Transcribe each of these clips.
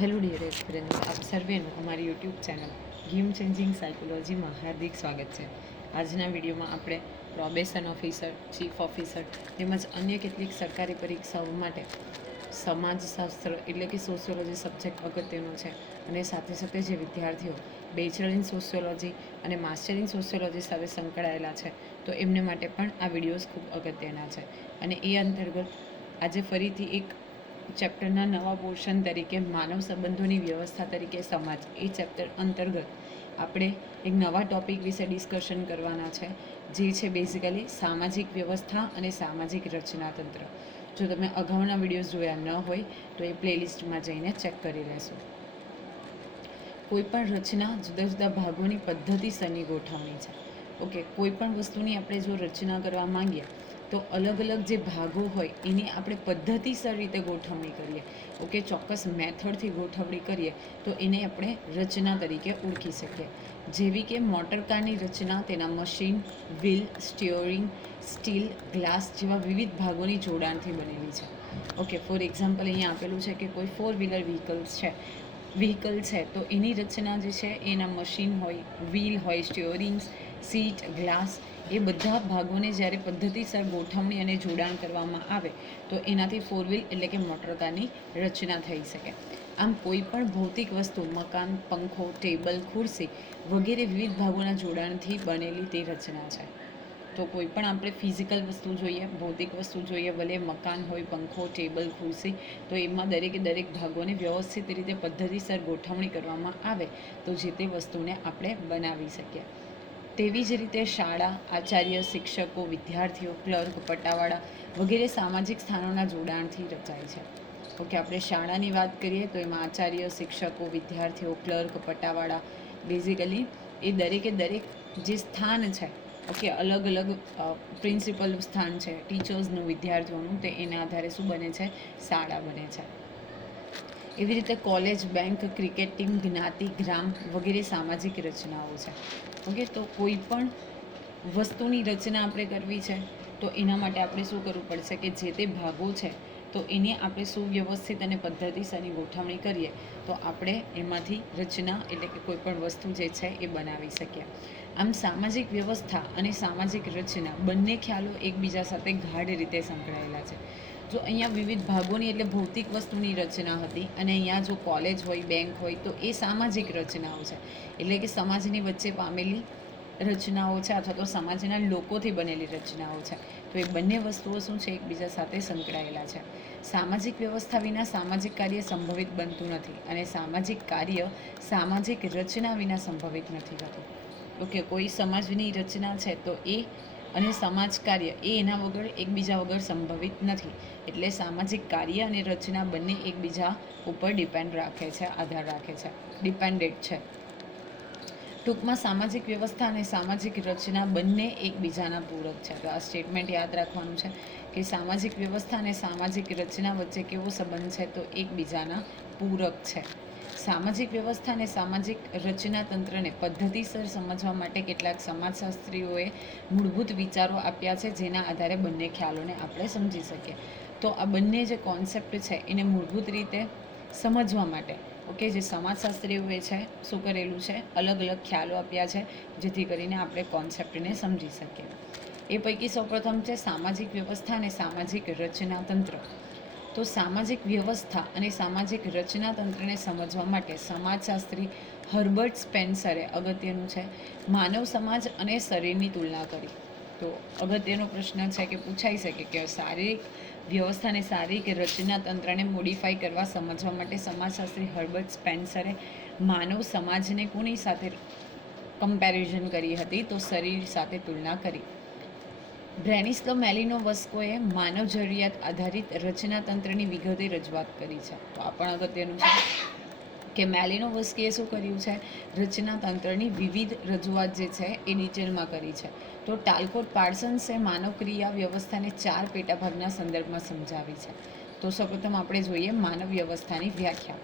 Hello dear friends આપ સર્વેનું અમારી યુટ્યુબ ચેનલ ગેમ ચેન્જિંગ સાયકોલોજીમાં હાર્દિક સ્વાગત છે. આજના વિડીયોમાં આપણે પ્રોબેશન ઓફિસર, ચીફ ઓફિસર તેમજ અન્ય કેટલીક સરકારી પરીક્ષાઓ માટે સમાજશાસ્ત્ર એટલે કે સોશિયોલોજી સબ્જેક્ટ અગત્યનો છે અને સાથે સાથે જે વિદ્યાર્થીઓ બેચલર ઇન સોશિયોલોજી અને માસ્ટર ઇન સોશિયોલોજી સાથે સંકળાયેલા છે, તો એમને માટે પણ આ વિડીયોઝ ખૂબ અગત્યના છે. અને એ અંતર્ગત આજે ફરીથી એક ચેપ્ટરના નવા પોર્શન તરીકે માનવ સંબંધોની વ્યવસ્થા તરીકે સમાજ, એ ચેપ્ટર અંતર્ગત આપણે એક નવા ટોપિક વિશે ડિસ્કશન કરવાના છે, જે છે બેઝિકલી સામાજિક વ્યવસ્થા અને સામાજિક રચનાતંત્ર. જો તમે અગાઉના વિડીયોઝ જોયા ન હોય, તો એ પ્લેલિસ્ટમાં જઈને ચેક કરી લેશો. કોઈપણ રચના જુદા જુદા ભાગોની પદ્ધતિસરની ગોઠવણી છે. ઓકે, કોઈપણ વસ્તુની આપણે જો રચના કરવા માંગીએ તો અલગ અલગ જે ભાગો હોય, એની આપણે પદ્ધતિસર રીતે ગોઠવણી કરીએ. ઓકે, ચોક્કસ મેથડથી ગોઠવણી કરીએ, તો એને આપણે રચના તરીકે ઓળખી શકીએ. જેવી કે મોટરકારની રચના, તેના machine, wheel, steering, steel, glass જેવા વિવિધ ભાગોની જોડાણથી બનેલી છે. ઓકે, ફોર એક્ઝામ્પલ અહીંયા આપેલું છે કે કોઈ ફોર વ્હીલર વ્હીકલ્સ છે, વ્હીકલ છે, તો એની રચના જે છે, એના મશીન હોય, વ્હીલ હોય, સ્ટિયરિંગ્સ સીટ, ગ્લાસ એ બધા ભાગોને જ્યારે પદ્ધતિસર ગોઠવણી અને જોડાણ કરવામાં આવે, તો એનાથી ફોર વ્હીલ એટલે કે મોટરકારની રચના થઈ શકે. આમ કોઈ પણ ભૌતિક વસ્તુ, મકાન, પંખો, ટેબલ, ખુરશી વગેરે વિવિધ ભાગોના જોડાણથી બનેલી તે રચના છે. તો કોઈ પણ આપણે ફિઝિકલ વસ્તુ જોઈએ, ભૌતિક વસ્તુ જોઈએ, ભલે મકાન હોય, પંખો, ટેબલ, ખુરશી, તો એમાં દરેકે દરેક ભાગોને વ્યવસ્થિત રીતે પદ્ધતિસર ગોઠવણી કરવામાં આવે, તો જે તે વસ્તુને આપણે બનાવી શકીએ. તેવી જ રીતે શાળા, આચાર્ય, શિક્ષકો, વિદ્યાર્થીઓ, ક્લર્ક પટ્ટાવાળા વગેરે સામાજિક સ્થાનોના જોડાણથી રચાય છે. ઓકે, આપણે શાળાની વાત કરીએ તો એમાં આચાર્ય, શિક્ષકો, વિદ્યાર્થીઓ, ક્લર્ક પટ્ટાવાળા બેઝિકલી એ દરેકે દરેક જે સ્થાન છે, ઓકે, અલગ અલગ પ્રિન્સિપલ સ્થાન છે ટીચર્સનું વિદ્યાર્થીઓનું, તે એના આધારે શું બને છે? શાળા બને છે. એવી રીતે કોલેજ, બેંક, ક્રિકેટ ટીમ, જ્ઞાતિ, ગ્રામ વગેરે સામાજિક રચનાઓ છે. ઓકે, તો કોઈ પણ વસ્તુની રચના આપણે કરવી છે, તો એના માટે આપણે શું કરવું પડશે કે જે તે ભાગો છે, તો એને આપણે સુવ્યવસ્થિત અને પદ્ધતિસરની ગોઠવણી કરીએ, તો આપણે એમાંથી રચના એટલે કે કોઈપણ વસ્તુ જે છે એ બનાવી શકીએ. આમ સામાજિક વ્યવસ્થા અને સામાજિક રચના બંને ખ્યાલો એકબીજા સાથે ગાઢ રીતે સંકળાયેલા છે. જો અહીંયા વિવિધ ભાગોની એટલે ભૌતિક વસ્તુની રચના હતી અને અહીંયા જો કોલેજ હોય, બેંક હોય, તો એ સામાજિક રચનાઓ છે. એટલે કે સમાજની વચ્ચે પામેલી રચનાઓ છે અથવા તો સમાજના લોકોથી બનેલી રચનાઓ છે. તો એ બંને વસ્તુઓ શું છે? એકબીજા સાથે સંકળાયેલા છે. સામાજિક વ્યવસ્થા વિના સામાજિક કાર્ય સંભવિત બનતું નથી અને સામાજિક કાર્ય સામાજિક રચના વિના સંભવિત નથી થતું. ઓકે, કોઈ સમાજની રચના છે તો એ અને સમાજ કાર્ય એ એના વગર એકબીજા વગર સંભવિત નથી. એટલે સામાજિક કાર્ય અને રચના બંને એકબીજા ઉપર ડિપેન્ડ રાખે છે, આધાર રાખે છે ડિપેન્ડેડ છે. ટૂંકમાં સામાજિક વ્યવસ્થા અને સામાજિક રચના બંને એકબીજાના પૂરક છે. તો આ સ્ટેટમેન્ટ યાદ રાખવાનું છે કે સામાજિક વ્યવસ્થા અને સામાજિક રચના વચ્ચે કેવો સંબંધ છે તો એકબીજાના પૂરક છે. સામાજિક વ્યવસ્થા અને સામાજિક રચના તંત્રને પદ્ધતિસર સમજવા માટે કેટલાક સમાજશાસ્ત્રીઓએ મૂળભૂત વિચારો આપ્યા છે, જેના આધારે બંને ખ્યાલોને આપણે સમજી શકીએ. તો આ બંને જે કોન્સેપ્ટ છે, એને મૂળભૂત રીતે સમજવા માટે, ઓકે, જે સમાજશાસ્ત્રીઓએ છે, શું કરેલું છે, અલગ અલગ ખ્યાલો આપ્યા છે, જેથી કરીને આપણે કોન્સેપ્ટને સમજી શકીએ. એ પૈકી સૌપ્રથમ છે સામાજિક વ્યવસ્થા અને સામાજિક રચના તંત્ર. તો સામાજિક વ્યવસ્થા અને સામાજિક રચના તંત્રને સમજવા માટે સમાજશાસ્ત્રી હર્બર્ટ સ્પેન્સરે અગત્યનું છે માનવ સમાજ અને શરીરની તુલના કરી. તો અગત્યનો પ્રશ્ન છે કે પૂછાઈ શકે કે શારીરિક વ્યવસ્થાને શારીરિક રચના તંત્રને મોડિફાઈ કરવા સમજવા માટે સમાજશાસ્ત્રી હર્બર્ટ સ્પેન્સરે માનવ સમાજને કોની સાથે કમ્પેરિઝન કરી હતી? તો શરીર સાથે તુલના કરી. બ્રેનિસ્લો મેલિનો વસ્કોએ માનવ જરૂરિયાત આધારિત રચના તંત્રની વિગતે રજૂઆત કરી છે. તો આ અગત્યનું છે કે મેલિનો વસ્કીએ શું કર્યું છે? રચનાતંત્રની વિવિધ રજૂઆત જે છે એ ડિટેલમાં કરી છે. તો ટાલકોટ પાર્સન્સે માનવ ક્રિયા વ્યવસ્થાને ચાર પેટાભાગના સંદર્ભમાં સમજાવી છે. તો સૌપ્રથમ આપણે જોઈએ માનવ વ્યવસ્થાની વ્યાખ્યા.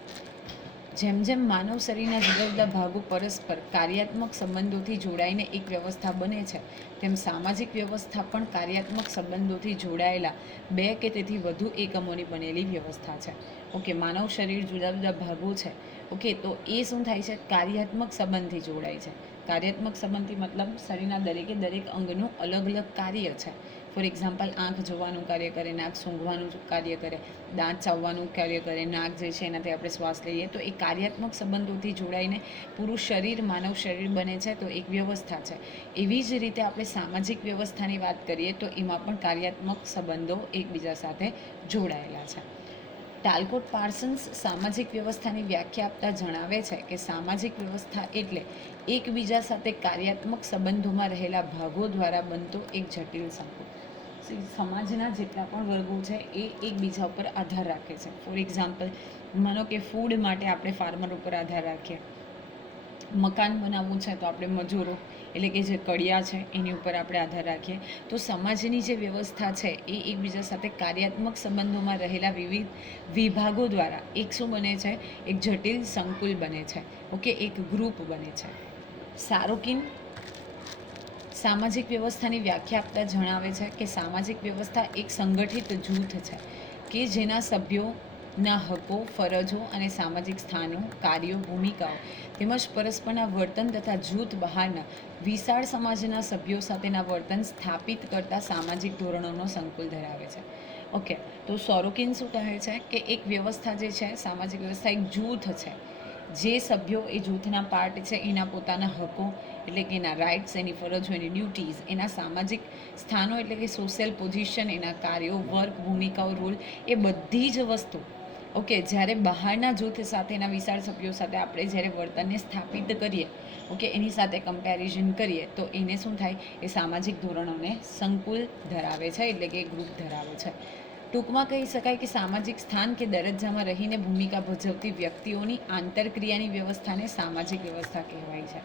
જેમ જેમ માનવ શરીરના જુદા જુદા ભાગો પરસ્પર કાર્યાત્મક સંબંધોથી જોડાઈને એક વ્યવસ્થા બને છે, તેમ સામાજિક વ્યવસ્થા પણ કાર્યાત્મક સંબંધોથી જોડાયેલા બે કે તેથી વધુ એકમોની બનેલી વ્યવસ્થા છે. ઓકે, માનવ શરીર જુદા જુદા ભાગો છે. ઓકે, તો એ શું થાય છે? કાર્યાત્મક સંબંધથી જોડાય છે. કાર્યાત્મક સંબંધથી મતલબ શરીરના દરેકે દરેક અંગનું અલગ અલગ કાર્ય છે. ફોર એક્ઝામ્પલ આંખ જોવાનું કાર્ય કરે, નાક સૂંઘવાનું કાર્ય કરે, દાંત ચાવવાનું કાર્ય કરે, નાક જે છે એનાથી આપણે શ્વાસ લઈએ, તો એ કાર્યાત્મક સંબંધોથી જોડાઈને પૂરું શરીર, માનવ શરીર બને છે, તો એક વ્યવસ્થા છે. એવી જ રીતે આપણે સામાજિક વ્યવસ્થાની વાત કરીએ, તો એમાં પણ કાર્યાત્મક સંબંધો એકબીજા સાથે જોડાયેલા છે. ટાલકોટ પાર્સન્સ સામાજિક વ્યવસ્થાની વ્યાખ્યા આપતા જણાવે છે કે સામાજિક વ્યવસ્થા એટલે એકબીજા સાથે કાર્યાત્મક સંબંધોમાં રહેલા ભાગો દ્વારા બનતો એક જટિલ સંકુલ. સમાજના જેટલા પણ વર્ગો છે, એ એકબીજા ઉપર આધાર રાખે છે. ફોર એક્ઝામ્પલ માનો કે ફૂડ માટે આપણે ફાર્મર ઉપર આધાર રાખીએ. મકાન બનાવવું છે તો આપણે મજૂરો, એટલે કે જે કડિયા છે, એની ઉપર આપણે આધાર રાખીએ. તો સમાજની જે વ્યવસ્થા છે, એ એકબીજા સાથે કાર્યાત્મક સંબંધોમાં રહેલા વિવિધ વિભાગો દ્વારા એક શું બને છે? એક જટિલ સંકુલ બને છે. ઓકે એક ગ્રુપ બને છે. સારોકિન સામાજિક વ્યવસ્થાની વ્યાખ્યા આપતા જણાવે છે કે સામાજિક વ્યવસ્થા એક સંગઠિત જૂથ છે કે જેના સભ્યોના હકો, ફરજો અને સામાજિક સ્થાનો, કાર્યો, ભૂમિકાઓ તેમજ પરસ્પરના વર્તન તથા જૂથ બહારના વિશાળ સમાજના સભ્યો સાથેના વર્તન સ્થાપિત કરતા સામાજિક ધોરણોનો સંકુલ ધરાવે છે. ઓકે, તો સોરોકિન શું કહે છે કે એક વ્યવસ્થા જે છે, સામાજિક વ્યવસ્થા એક જૂથ છે. જે સભ્યો એ જૂથના પાર્ટ છે, એના પોતાના હકો એટલે કે એના રાઇટ્સ એની ફરજો, એની ડ્યુટીઝ એના સામાજિક સ્થાનો એટલે કે સોશિયલ પોઝિશન એના કાર્યો વર્ક ભૂમિકાઓ રૂલ એ બધી જ વસ્તુ. ઓકે જ્યારે બહારના જૂથ સાથેના વિશાળ સભ્યો સાથે આપણે જ્યારે વર્તનને સ્થાપિત કરીએ ઓકે એની સાથે કમ્પેરિઝન કરીએ, તો એને શું થાય? એ સામાજિક ધોરણોને સંકુલ ધરાવે છે, એટલે કે ગ્રુપ ધરાવે છે. ટૂંકમાં કહી શકાય કે સામાજિક સ્થાન કે દરજ્જામાં રહીને ભૂમિકા ભજવતી વ્યક્તિઓની આંતરક્રિયાની વ્યવસ્થાને સામાજિક વ્યવસ્થા કહેવાય છે.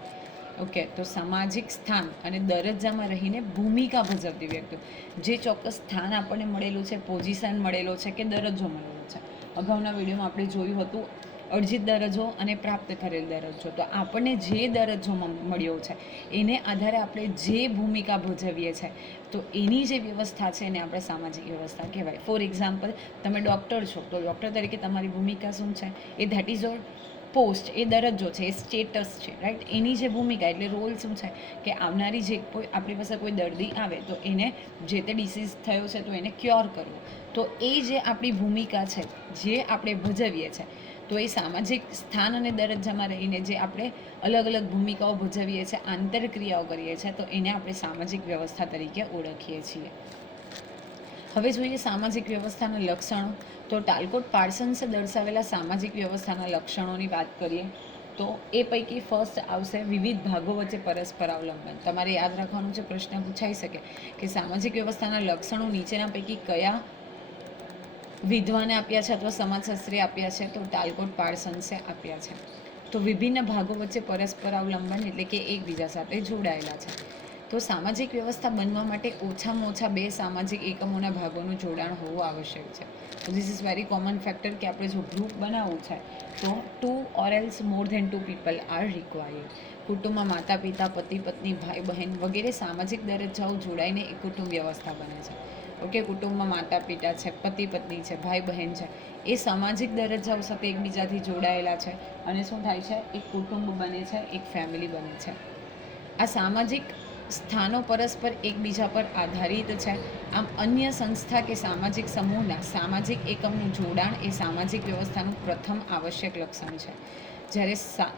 ઓકે, તો સામાજિક સ્થાન અને દરજ્જામાં રહીને ભૂમિકા ભજવતી વ્યક્તિ જે ચોક્કસ સ્થાન આપણને મળેલું છે, પોઝિશન મળેલો છે કે દરજ્જો મળેલો છે. અગાઉના વિડીયોમાં આપણે જોયું હતું અર્જિત દરજ્જો અને પ્રાપ્ત કરેલ દરજ્જો. તો આપણને જે દરજ્જો મળ્યો છે, એને આધારે આપણે જે ભૂમિકા ભજવીએ છીએ તો એની જે વ્યવસ્થા છે એને આપણે સામાજિક વ્યવસ્થા કહેવાય. ફોર એક્ઝામ્પલ તમે ડૉક્ટર છો, તો ડૉક્ટર તરીકે તમારી ભૂમિકા શું છે? એ ધેટ ઇઝ યોર પોસ્ટ એ દરજ્જો છે, એ સ્ટેટસ છે રાઈટ એની જે ભૂમિકા, એટલે રોલ શું છે? કે આવનારી જે કોઈ, આપણી પાસે કોઈ દર્દી આવે, તો એને જે તે ડિસીઝ થયો છે, તો એને ક્યોર કરવો. તો એ જે આપણી ભૂમિકા છે, જે આપણે ભજવીએ છીએ તો એ સામાજિક સ્થાન અને દરજ્જામાં રહીને જે આપણે અલગ અલગ ભૂમિકાઓ ભજવીએ છીએ આંતરક્રિયાઓ કરીએ છીએ તો એને આપણે સામાજિક વ્યવસ્થા તરીકે ઓળખીએ છીએ. હવે જોઈએ સામાજિક વ્યવસ્થાના લક્ષણો. તો ટાલકોટ પાર્સન્સે દર્શાવેલા સામાજિક વ્યવસ્થાના લક્ષણોની વાત કરીએ, તો એ પૈકી ફર્સ્ટ આવશે વિવિધ ભાગો વચ્ચે પરસ્પર અવલંબન. તમારે યાદ રાખવાનું છે, પ્રશ્ન પૂછાઈ શકે કે સામાજિક વ્યવસ્થાના લક્ષણો નીચેના પૈકી કયા વિદ્વાને આપ્યા છે અથવા સમાજશાસ્ત્રી આપ્યા છે? તો ટાલકોટ પાર્સન્સે આપ્યા છે. તો વિભિન્ન ભાગો વચ્ચે પરસ્પર અવલંબન એટલે કે એકબીજા સાથે જોડાયેલા છે. તો સામાજિક વ્યવસ્થા બનવા માટે ઓછામાં ઓછા બે સામાજિક એકમોના ભાગોનું જોડાણ હોવું આવશ્યક છે. તો this is very common factor કે આપણે જો ગ્રુપ બનાવવું છે, તો two or else more than two people are required કુટુંબમાં માતા પિતા, પતિ, પત્ની, ભાઈ, બહેન વગેરે સામાજિક દરજ્જાઓ જોડાઈને એક કુટુંબ વ્યવસ્થા બને છે. ઓકે, કુટુંબમાં માતા પિતા છે, પતિ, પત્ની છે, ભાઈ, બહેન છે, એ સામાજિક દરજ્જાઓ સાથે એકબીજાથી જોડાયેલા છે અને શું થાય છે? એક કુટુંબ બને છે, એક ફેમિલી બને છે. આ સામાજિક સ્થાનો પરસ્પર એકબીજા પર આધારિત છે. આમ અન્ય સંસ્થા કે સામાજિક સમૂહના સામાજિક એકમનું જોડાણ એ સામાજિક વ્યવસ્થાનું પ્રથમ આવશ્યક લક્ષણ છે. જ્યારે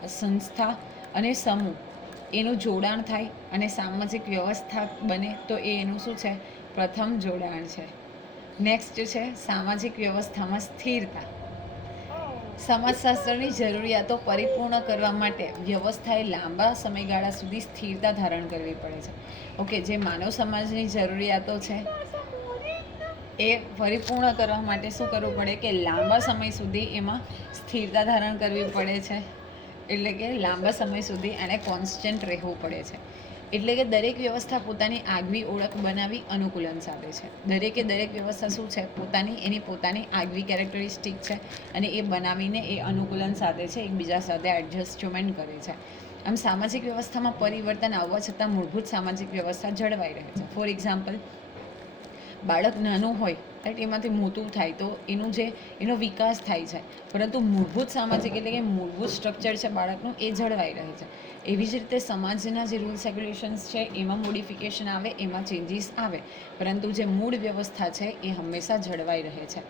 સંસ્થા અને સમૂહ એનું જોડાણ થાય અને સામાજિક વ્યવસ્થા બને તો એ એનું શું છે? પ્રથમ જોડાણ છે. નેક્સ્ટ છે સામાજિક વ્યવસ્થામાં સ્થિરતા. સમાજશાસ્ત્રની જરૂરિયાતો પરિપૂર્ણ કરવા માટે વ્યવસ્થાએ લાંબા સમયગાળા સુધી સ્થિરતા ધારણ કરવી પડે છે. ઓકે, જે માનવ સમાજની જરૂરિયાતો છે, એ પરિપૂર્ણ કરવા માટે શું કરવું પડે કે લાંબા સમય સુધી એમાં સ્થિરતા ધારણ કરવી પડે છે. એટલે કે લાંબા સમય સુધી એને કોન્સ્ટન્ટ રહેવું પડે છે. એટલે કે દરેક વ્યવસ્થા પોતાની આગવી ઓળખ બનાવી અનુકૂલન સાધે છે. દરેકે દરેક વ્યવસ્થા શું છે? પોતાની, એની પોતાની આગવી કેરેક્ટરિસ્ટિક છે અને એ બનાવીને એ અનુકૂલન સાધે છે, એકબીજા સાથે એડજસ્ટમેન્ટ કરે છે. આમ સામાજિક વ્યવસ્થામાં પરિવર્તન આવવા છતાં મૂળભૂત સામાજિક વ્યવસ્થા જળવાઈ રહે છે. ફોર એક્ઝામ્પલ બાળક નાનું હોય રાઈટ એમાંથી મોટું થાય તો એનું જે, એનો વિકાસ થાય છે. પરંતુ મૂળભૂત સામાજિક એટલે કે મૂળભૂત સ્ટ્રક્ચર છે બાળકનું, એ જળવાઈ રહે છે. એવી જ રીતે સમાજના જે રૂલ્સ રેગ્યુલેશન્સ છે, એમાં મોડિફિકેશન આવે, એમાં ચેન્જીસ આવે. પરંતુ જે મૂળ વ્યવસ્થા છે, એ હંમેશા જળવાઈ રહે છે.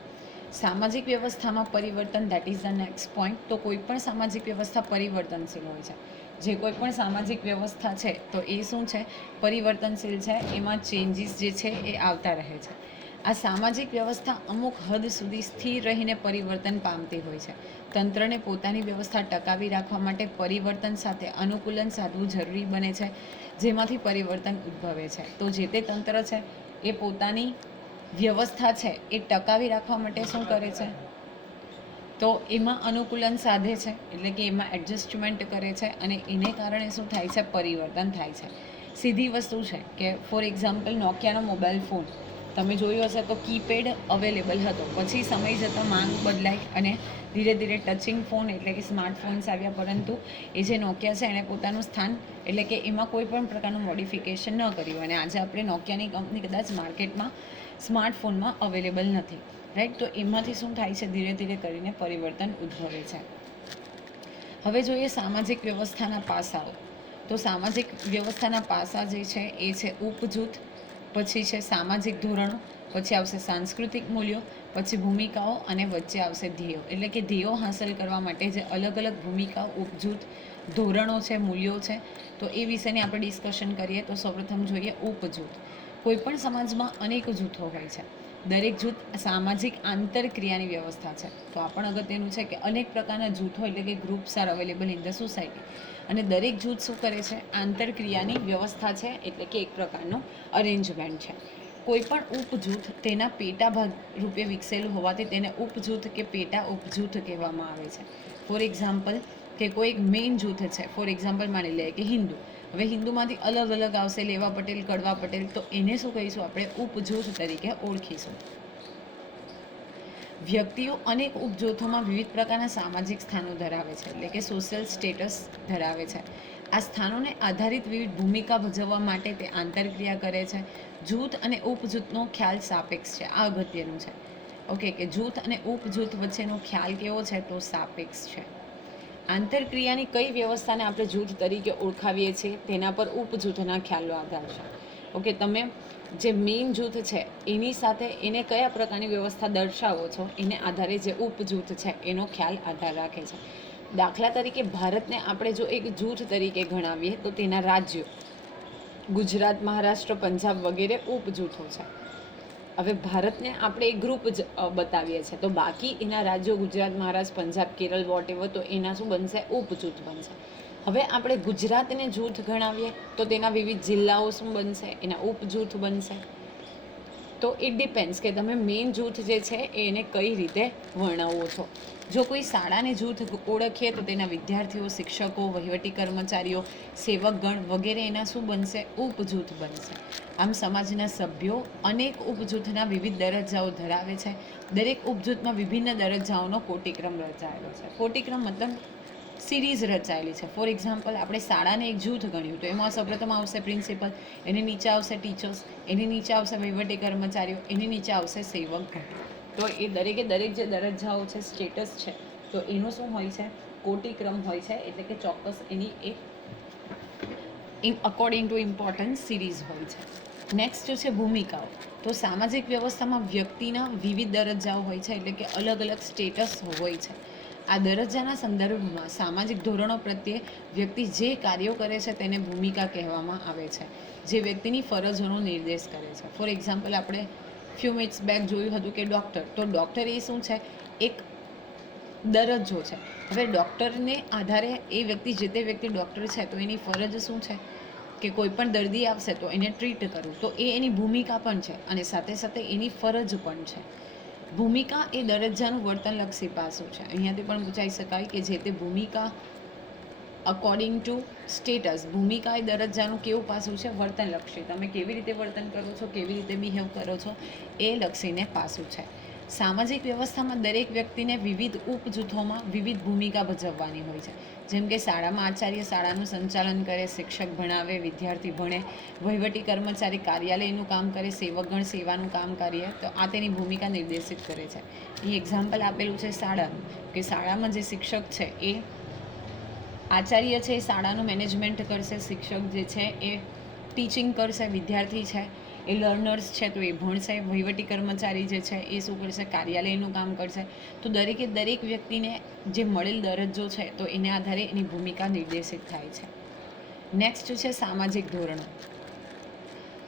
સામાજિક વ્યવસ્થામાં પરિવર્તન that is the next point તો કોઈ પણ સામાજિક વ્યવસ્થા પરિવર્તનશીલ હોય છે. જે કોઈ પણ સામાજિક વ્યવસ્થા છે, તો એ શું છે? પરિવર્તનશીલ છે. એમાં ચેન્જીસ જે છે, એ આવતા રહે છે. આ સામાજિક વ્યવસ્થા અમુક હદ સુધી સ્થિર રહીને પરિવર્તન પામતી હોય છે. તંત્રને પોતાની વ્યવસ્થા ટકાવી રાખવા માટે પરિવર્તન સાથે અનુકૂલન સાધવું જરૂરી બને છે, જેમાંથી પરિવર્તન ઉદ્ભવે છે. તો જે તે તંત્ર છે, એ પોતાની વ્યવસ્થા છે, એ ટકાવી રાખવા માટે શું કરે છે? તો એમાં અનુકૂલન સાધે છે, એટલે કે એમાં એડજસ્ટમેન્ટ કરે છે અને એને કારણે શું થાય છે, પરિવર્તન થાય છે. સીધી વસ્તુ છે કે ફોર એક્ઝામ્પલ નોકિયાનો મોબાઈલ ફોન તમે જોયું હશે તો કીપેડ અવેલેબલ હતો. પછી સમય જતાં માંગ બદલાઈ અને ધીરે ધીરે ટચિંગ ફોન એટલે કે સ્માર્ટફોન્સ આવ્યા, પરંતુ એ જે નોકિયા છે એણે પોતાનું સ્થાન એટલે કે એમાં કોઈ પણ પ્રકારનું મોડિફિકેશન ન કર્યું અને આજે આપણે નોકિયાની કંપની કદાચ માર્કેટમાં સ્માર્ટફોનમાં અવેલેબલ નથી. રાઈટ? તો એમાંથી શું થાય છે? ધીરે ધીરે કરીને પરિવર્તન ઉદ્ભવે છે. હવે જોઈએ સામાજિક વ્યવસ્થાના પાસાઓ. તો સામાજિક વ્યવસ્થાના પાસા જે છે એ છે ઉપજૂથ પછી છે સામાજિક ધોરણો, પછી આવશે સાંસ્કૃતિક મૂલ્યો, પછી ભૂમિકાઓ અને વચ્ચે આવશે ધ્યેયો. એટલે કે ધ્યેયો હાંસલ કરવા માટે જે અલગ અલગ ભૂમિકાઓ, ઉપજૂથ ધોરણો છે, મૂલ્યો છે, તો એ વિશેની આપણે ડિસ્કશન કરીએ તો સૌપ્રથમ જોઈએ ઉપજૂથ. કોઈપણ સમાજમાં અનેક જૂથો હોય છે. દરેક જૂથ સામાજિક આંતરક્રિયાની વ્યવસ્થા છે. તો આ પણ અગત્યનું છે કે અનેક પ્રકારના જૂથો એટલે કે groups are available in the society અને દરેક જૂથ શું કરે છે? આંતરક્રિયાની વ્યવસ્થા છે, એટલે કે એક પ્રકારનો અરેન્જમેન્ટ છે. કોઈપણ ઉપજૂથ તેના પેટા ભાગ રૂપે વિકસેલું હોવાથી તેને ઉપજૂથ કે પેટા ઉપજૂથ કહેવામાં આવે છે. ફોર એક્ઝામ્પલ કે કોઈ એક મેઇન જૂથ છે. ફોર એક્ઝામ્પલ માની લઈએ કે હિન્દુ. હવે હિન્દુમાંથી અલગ અલગ આવશે, લેવા પટેલ, કડવા પટેલ, તો એને શું કહીશું? આપણે ઉપજૂથ તરીકે ઓળખીશું. વ્યક્તિઓ અનેક ઉપજૂથોમાં વિવિધ પ્રકારના સામાજિક સ્થાનો ધરાવે છે, એટલે કે સોશિયલ સ્ટેટસ ધરાવે છે. આ સ્થાનોને આધારિત વિવિધ ભૂમિકા ભજવવા માટે તે આંતરક્રિયા કરે છે. જૂથ અને ઉપજૂથનો ખ્યાલ સાપેક્ષ છે. આ અગત્યનું છે. ઓકે, કે જૂથ અને ઉપજૂથ વચ્ચેનો ખ્યાલ કેવો છે? તો સાપેક્ષ છે. આંતરક્રિયાની કઈ વ્યવસ્થાને આપણે જૂથ તરીકે ઓળખાવીએ છીએ, તેના પર ઉપજૂથના ખ્યાલનો આધાર છે. ઓકે, તમે જે મેઇન જૂથ છે, એની સાથે એને કયા પ્રકારની વ્યવસ્થા દર્શાવો છો, એને આધારે જે ઉપજૂથ છે, એનો ખ્યાલ આધાર રાખે છે. દાખલા તરીકે ભારતને આપણે જો એક જૂથ તરીકે ગણાવીએ, તો તેના રાજ્યો ગુજરાત, મહારાષ્ટ્ર, પંજાબ વગેરે ઉપજૂથો છે. હવે ભારતને આપણે એક ગ્રુપ જ બતાવીએ છીએ. તો બાકી એના રાજ્યો, ગુજરાત, મહારાષ્ટ્ર, પંજાબ, કેરળ વોટ એવર તો એના શું બનશે? ઉપજૂથ બનશે. હવે આપણે ગુજરાતને જૂથ ગણાવીએ તો તેના વિવિધ જિલ્લાઓ શું બનશે? એના ઉપજૂથ બનશે. તો ઇટ ડિપેન્ડ્સ કે તમે મેઇન જૂથ જે છે એને કઈ રીતે વર્ણવો છો. જો કોઈ શાળાને જૂથ ઓળખીએ તો તેના વિદ્યાર્થીઓ, શિક્ષકો, વહીવટી કર્મચારીઓ, સેવકગણ વગેરે એના શું બનશે? ઉપજૂથ બનશે. આમ સમાજના સભ્યો અનેક ઉપજૂથના વિવિધ દરજ્જાઓ ધરાવે છે. દરેક ઉપજૂથમાં વિભિન્ન દરજ્જાઓનો કોટિક્રમ રચાયેલો છે. કોટિક્રમ મતલબ સિરીઝ રચાયેલી છે. ફોર એક્ઝામ્પલ આપણે શાળાને એક જૂથ ગણ્યું તો એમાં સૌપ્રથમ આવશે પ્રિન્સિપલ એની નીચે આવશે ટીચર્સ એની નીચે આવશે વહીવટી કર્મચારીઓ, એની નીચે આવશે સેવક. તો એ દરેકે દરેક જે દરજ્જાઓ છે સ્ટેટસ છે, તો એનું શું હોય છે? કોટિક્રમ હોય છે, એટલે કે ચોક્કસ એની એક અકોર્ડિંગ ટુ ઇમ્પોર્ટન્સ સિરીઝ હોય છે. નેક્સ્ટ છે ભૂમિકાઓ, તો સામાજિક વ્યવસ્થામાં વ્યક્તિના વિવિધ દરજ્જાઓ હોય છે, એટલે કે અલગ અલગ સ્ટેટસ હોય છે. આ દરજ્જાના સંદર્ભમાં સામાજિક ધોરણો પ્રત્યે વ્યક્તિ જે કાર્યો કરે છે તેને ભૂમિકા કહેવામાં આવે છે, જે વ્યક્તિની ફરજોનો નિર્દેશ કરે છે. ફોર એક્ઝામ્પલ આપણે ફ્યુ મિનિટ્સ બેક જોયું હતું કે ડૉક્ટર તો ડૉક્ટર એ શું છે? એક દરજ્જો છે. હવે ડૉક્ટરને આધારે એ વ્યક્તિ, જે તે વ્યક્તિ ડૉક્ટર છે, તો એની ફરજ શું છે? કે કોઈ પણ દર્દી આવશે તો એને ટ્રીટ કરવું. તો એ એની ભૂમિકા પણ છે અને સાથે સાથે એની ફરજ પણ છે. ભૂમિકા એ દરજ્જાનું વર્તનલક્ષી પાસું છે. અહીંયાથી પણ પૂછાઈ શકાય કે જે તે ભૂમિકા અકોર્ડિંગ ટુ સ્ટેટસ ભૂમિકા એ દરજ્જાનું કેવું પાસું છે? વર્તનલક્ષી તમે કેવી રીતે વર્તન કરો છો? કેવી રીતે બિહેવ કરો છો? એ લક્ષીને પાસું છે. સામાજિક વ્યવસ્થામાં દરેક વ્યક્તિને વિવિધ ઉપજૂથોમાં વિવિધ ભૂમિકા ભજવવાની હોય છે. જેમ કે શાળામાં આચાર્ય શાળાનું સંચાલન કરે, શિક્ષક ભણાવે, વિદ્યાર્થી ભણે, વહીવટી કર્મચારી કાર્યાલયનું કામ કરે, સેવકગણ સેવાનું કામ કરીએ, તો આ તેની ભૂમિકા નિર્દેશિત કરે છે. એ એક્ઝામ્પલ આપેલું છે શાળાનું, કે શાળામાં જે શિક્ષક છે એ આચાર્ય છે એ શાળાનું મેનેજમેન્ટ કરશે, શિક્ષક જે છે એ ટીચિંગ કરશે, વિદ્યાર્થી છે એ લર્નર્સ છે, તો એ ભણશે વહીવટી કર્મચારી જે છે, એ શું કરશે? કાર્યાલયનું કામ કરશે. તો દરેકે દરેક વ્યક્તિને જે મળેલ દરજ્જો છે, તો એને આધારે એની ભૂમિકા નિર્દેશિત થાય છે. નેક્સ્ટ છે સામાજિક ધોરણો.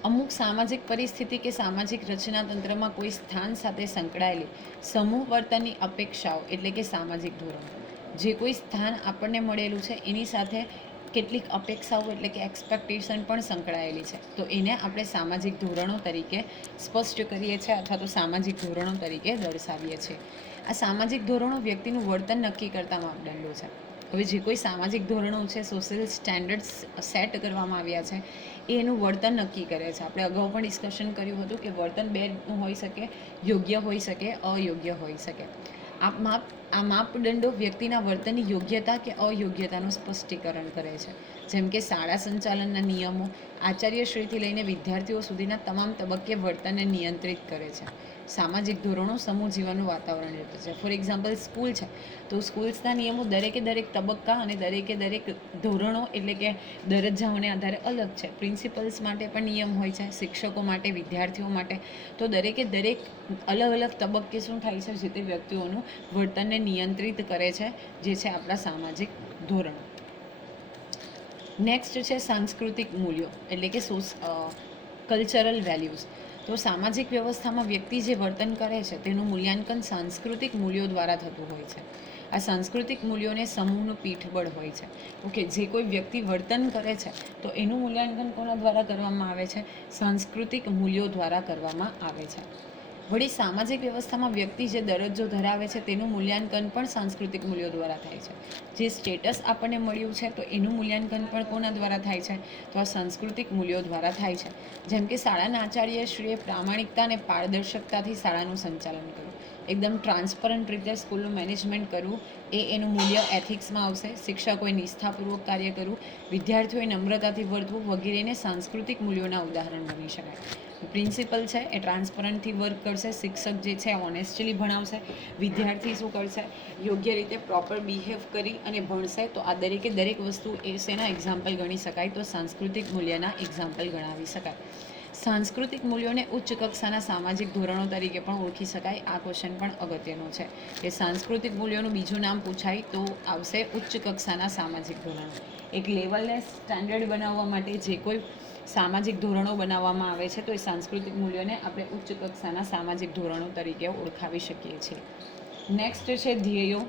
અમુક સામાજિક પરિસ્થિતિ કે સામાજિક રચના તંત્રમાં કોઈ સ્થાન સાથે સંકળાયેલી સમૂહ વર્તનની અપેક્ષાઓ એટલે કે સામાજિક ધોરણો. જે કોઈ સ્થાન આપણને મળેલું છે, એની સાથે કેટલીક અપેક્ષાઓ એટલે કે એક્સપેક્ટેશન પણ સંકળાયેલી છે. તો એને આપણે સામાજિક ધોરણો તરીકે સ્પષ્ટ કરીએ છીએ અથવા તો સામાજિક ધોરણો તરીકે દર્શાવીએ છીએ. આ સામાજિક ધોરણો વ્યક્તિનું વર્તન નક્કી કરતા માપદંડો છે. હવે જે કોઈ સામાજિક ધોરણો છે સોશિયલ સ્ટેન્ડર્ડ્સ સેટ કરવામાં આવ્યા છે, એ એનું વર્તન નક્કી કરે છે. આપણે અગાઉ પણ ડિસ્કશન કર્યું હતું કે વર્તન બે હોઈ શકે, યોગ્ય હોઈ શકે, અયોગ્ય હોઈ શકે. આ માપ, આ માપદંડો વ્યક્તિના વર્તનની યોગ્યતા કે અયોગ્યતાનું સ્પષ્ટીકરણ કરે છે. જેમ કે શાળા સંચાલનના નિયમો આચાર્યશ્રીથી લઈને વિદ્યાર્થીઓ સુધીના તમામ તબક્કે વર્તનને નિયંત્રિત કરે છે. સામાજિક ધોરણો સમૂહ જીવનનું વાતાવરણ રહેતું છે. ફોર એક્ઝામ્પલ સ્કૂલ છે. તો સ્કૂલ્સના નિયમો દરેકે દરેક તબક્કા અને દરેકે દરેક ધોરણો એટલે કે દરજ્જાઓને આધારે અલગ છે. પ્રિન્સિપલ્સ માટે પણ નિયમ હોય છે, શિક્ષકો માટે, વિદ્યાર્થીઓ માટે. તો દરેકે દરેક અલગ અલગ તબક્કે શું થાય છે? જે તે વ્યક્તિઓનું વર્તનને નિયંત્રિત કરે છે, જે છે આપણા સામાજિક ધોરણો. નેક્સ્ટ છે સાંસ્કૃતિક મૂલ્યો એટલે કે સોસ કલ્ચરલ વેલ્યુઝ તો સામાજિક વ્યવસ્થામાં વ્યક્તિ જે વર્તન કરે છે, તેનું મૂલ્યાંકન સાંસ્કૃતિક મૂલ્યો દ્વારા થતું હોય છે. આ સાંસ્કૃતિક મૂલ્યોને સમૂહનું પીઠબળ હોય છે. ઓકે, જે કોઈ વ્યક્તિ વર્તન કરે છે, તો એનું મૂલ્યાંકન કોના દ્વારા કરવામાં આવે છે? સાંસ્કૃતિક મૂલ્યો દ્વારા કરવામાં આવે છે. વળી સામાજિક વ્યવસ્થામાં વ્યક્તિ જે દરજ્જો ધરાવે છે, તેનું મૂલ્યાંકન પણ સાંસ્કૃતિક મૂલ્યો દ્વારા થાય છે. જે સ્ટેટસ આપણને મળ્યું છે, તો એનું મૂલ્યાંકન પણ કોના દ્વારા થાય છે? તો આ સાંસ્કૃતિક મૂલ્યો દ્વારા થાય છે. જેમ કે શાળાના આચાર્યશ્રીએ પ્રામાણિકતા અને પારદર્શકતાથી શાળાનું સંચાલન કર્યું. એકદમ ટ્રાન્સપરન્ટ રીતે સ્કૂલનું મેનેજમેન્ટ કરવું, એ એનું મૂલ્ય એથિક્સમાં આવશે. શિક્ષકોએ નિષ્ઠાપૂર્વક કાર્ય કરવું, વિદ્યાર્થીઓએ નમ્રતાથી વર્તવું વગેરેને સાંસ્કૃતિક મૂલ્યોના ઉદાહરણ બની શકાય. પ્રિન્સિપલ છે, એ ટ્રાન્સપરન્ટથી વર્ક કરશે. શિક્ષક જે છે ઓનેસ્ટલી ભણાવશે. વિદ્યાર્થી શું કરશે? યોગ્ય રીતે પ્રોપર બિહેવ કરી અને ભણશે તો આ દરેકે દરેક વસ્તુ એ શેના એક્ઝામ્પલ ગણી શકાય? તો સાંસ્કૃતિક મૂલ્યના એક્ઝામ્પલ ગણાવી શકાય. સાંસ્કૃતિક મૂલ્યોને ઉચ્ચ કક્ષાના સામાજિક ધોરણો તરીકે પણ ઓળખી શકાય. આ ક્વેશ્ચન પણ અગત્યનો છે. કે સાંસ્કૃતિક મૂલ્યોનું બીજું નામ પૂછાય તો આવશે ઉચ્ચ કક્ષાના સામાજિક ધોરણો. એક લેવલને સ્ટાન્ડર્ડ બનાવવા માટે જે કોઈ સામાજિક ધોરણો બનાવવામાં આવે છે તો એ સાંસ્કૃતિક મૂલ્યોને આપણે ઉચ્ચ કક્ષાના સામાજિક ધોરણો તરીકે ઓળખાવી શકીએ છીએ. નેક્સ્ટ છે ધ્યેયો.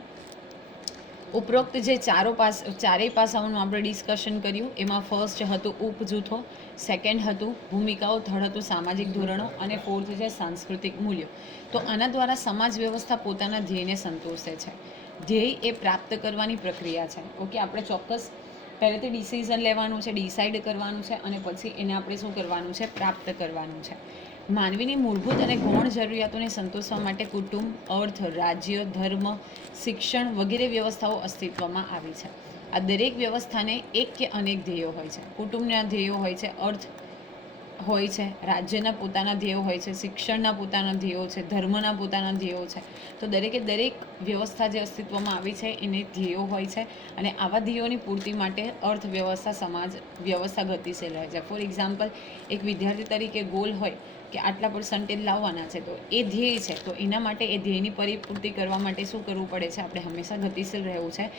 ઉપરોક્ત જે ચારો પાસ ચારેય પાસાઓનું આપણે ડિસ્કશન કર્યું, એમાં ફર્સ્ટ હતું ઉપજૂથો સેકન્ડ હતું ભૂમિકાઓ થર્ડ હતું સામાજિક ધોરણો અને ફોર્થ છે સાંસ્કૃતિક મૂલ્યો. તો આના દ્વારા સમાજ વ્યવસ્થા પોતાના ધ્યેયને સંતોષે છે. ધ્યેય એ પ્રાપ્ત કરવાની પ્રક્રિયા છે. ઓકે, આપણે ચોક્કસ પહેલેથી ડિસિઝન લેવાનું છે ડિસાઇડ કરવાનું છે અને પછી એને આપણે શું કરવાનું છે? પ્રાપ્ત કરવાનું છે. માનવીની મૂળભૂત અને ગૌણ જરૂરિયાતોને સંતોષવા માટે કુટુંબ, અર્થ, રાજ્ય, ધર્મ, શિક્ષણ વગેરે વ્યવસ્થાઓ અસ્તિત્વમાં આવી છે. આ દરેક વ્યવસ્થાને એક કે અનેક ધ્યેયો હોય છે. કુટુંબના ધ્યેયો હોય છે, અર્થ હોય છે, રાજ્યના પોતાના ધ્યેયો હોય છે, શિક્ષણના પોતાના ધ્યેયો છે, ધર્મના પોતાના ધ્યેયો છે. તો દરેકે દરેક વ્યવસ્થા જે અસ્તિત્વમાં આવી છે, એને ધ્યેયો હોય છે અને આવા ધ્યેયોની પૂર્તિ માટે અર્થવ્યવસ્થા, સમાજ વ્યવસ્થા ગતિશીલ રહે છે. ફોર એક્ઝામ્પલ એક વિદ્યાર્થી તરીકે ગોલ હોય કે આટલા પર્સન્ટેજ લાવવાના છે, તો એ ધ્યેય છે. તો એના માટે એ ધ્યેયની પરિપૂર્તિ કરવા માટે શું કરવું પડે છે? આપણે હંમેશા ગતિશીલ રહેવું છે,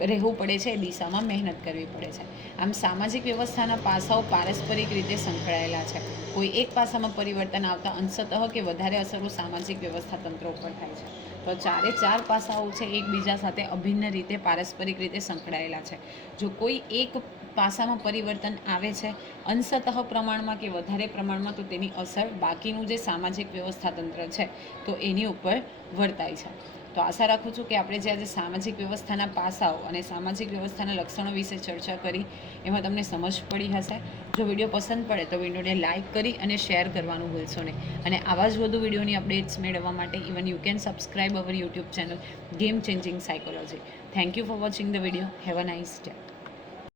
રહેવું પડે છે, એ દિશામાં મહેનત કરવી પડે છે. આમ સામાજિક વ્યવસ્થાના પાસાઓ પારસ્પરિક રીતે સંકળાયેલા છે. કોઈ એક પાસામાં પરિવર્તન આવતા અંશતઃ કે વધારે અસરો સામાજિક વ્યવસ્થા તંત્ર ઉપર થાય છે. તો ચારે ચાર પાસાઓ છે એકબીજા સાથે અભિન્ન રીતે, પારસ્પરિક રીતે સંકળાયેલા છે. જો કોઈ એક પાસામાં પરિવર્તન આવે છે, અંશતઃ પ્રમાણમાં કે વધારે પ્રમાણમાં તો તેની અસર બાકીનું જે સામાજિક વ્યવસ્થા તંત્ર છે, તો એની ઉપર વર્તાય છે. તો આશા રાખું છું કે આપણે જે આજે સામાજિક વ્યવસ્થાના પાસાઓ અને સામાજિક વ્યવસ્થાના લક્ષણો વિશે ચર્ચા કરી, એમાં તમને સમજ પડી હશે. જો વીડિયો પસંદ પડે તો વિડીયોને લાઇક કરી અને શેર કરવાનું ભૂલશો નહીં. અને આવા જ વધુ વિડીયોની અપડેટ્સ મેળવવા માટે even you can subscribe our YouTube channel game changing psychology thank you for watching the video have a nice day